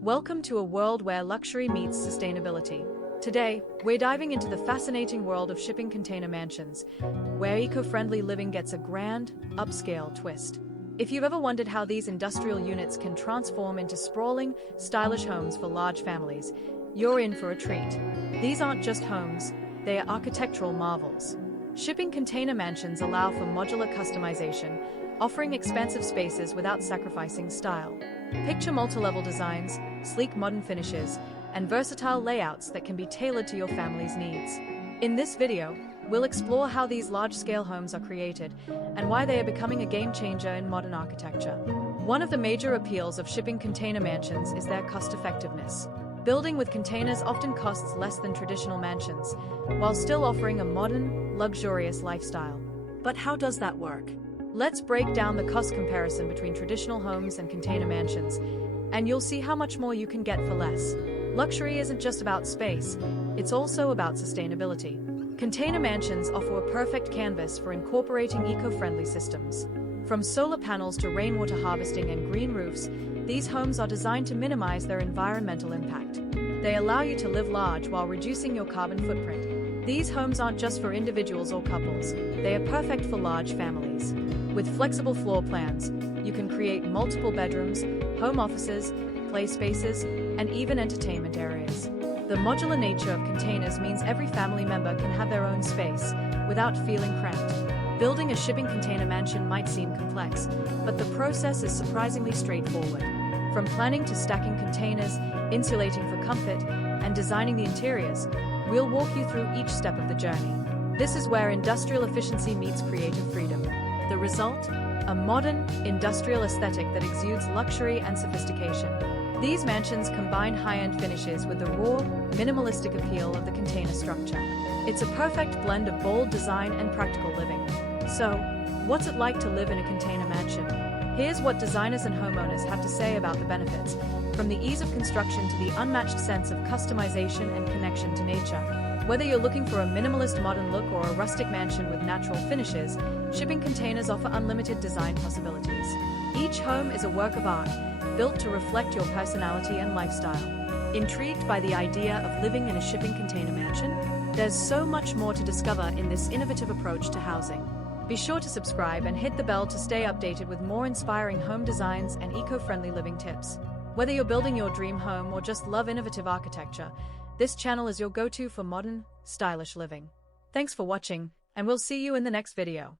Welcome to a world where luxury meets sustainability. Today, we're diving into the fascinating world of shipping container mansions, where eco-friendly living gets a grand, upscale twist. If you've ever wondered how these industrial units can transform into sprawling, stylish homes for large families, you're in for a treat. These aren't just homes, they are architectural marvels. Shipping container mansions allow for modular customization, offering expansive spaces without sacrificing style. Picture multi-level designs, sleek modern finishes, and versatile layouts that can be tailored to your family's needs. In this video, we'll explore how these large-scale homes are created and why they are becoming a game-changer in modern architecture. One of the major appeals of shipping container mansions is their cost-effectiveness. Building with containers often costs less than traditional mansions, while still offering a modern, luxurious lifestyle. But how does that work? Let's break down the cost comparison between traditional homes and container mansions, and you'll see how much more you can get for less. Luxury isn't just about space, it's also about sustainability. Container mansions offer a perfect canvas for incorporating eco-friendly systems. From solar panels to rainwater harvesting and green roofs, these homes are designed to minimize their environmental impact. They allow you to live large while reducing your carbon footprint. These homes aren't just for individuals or couples, they are perfect for large families. With flexible floor plans, you can create multiple bedrooms, home offices, play spaces, and even entertainment areas. The modular nature of containers means every family member can have their own space, without feeling cramped. Building a shipping container mansion might seem complex, but the process is surprisingly straightforward. From planning to stacking containers, insulating for comfort, and designing the interiors, we'll walk you through each step of the journey. This is where industrial efficiency meets creative freedom. The result? A modern, industrial aesthetic that exudes luxury and sophistication. These mansions combine high-end finishes with the raw, minimalistic appeal of the container structure. It's a perfect blend of bold design and practical living. So, what's it like to live in a container mansion? Here's what designers and homeowners have to say about the benefits, from the ease of construction to the unmatched sense of customization and connection to nature. Whether you're looking for a minimalist modern look or a rustic mansion with natural finishes, shipping containers offer unlimited design possibilities. Each home is a work of art, built to reflect your personality and lifestyle. Intrigued by the idea of living in a shipping container mansion? There's so much more to discover in this innovative approach to housing. Be sure to subscribe and hit the bell to stay updated with more inspiring home designs and eco-friendly living tips. Whether you're building your dream home or just love innovative architecture, this channel is your go-to for modern, stylish living. Thanks for watching, and we'll see you in the next video.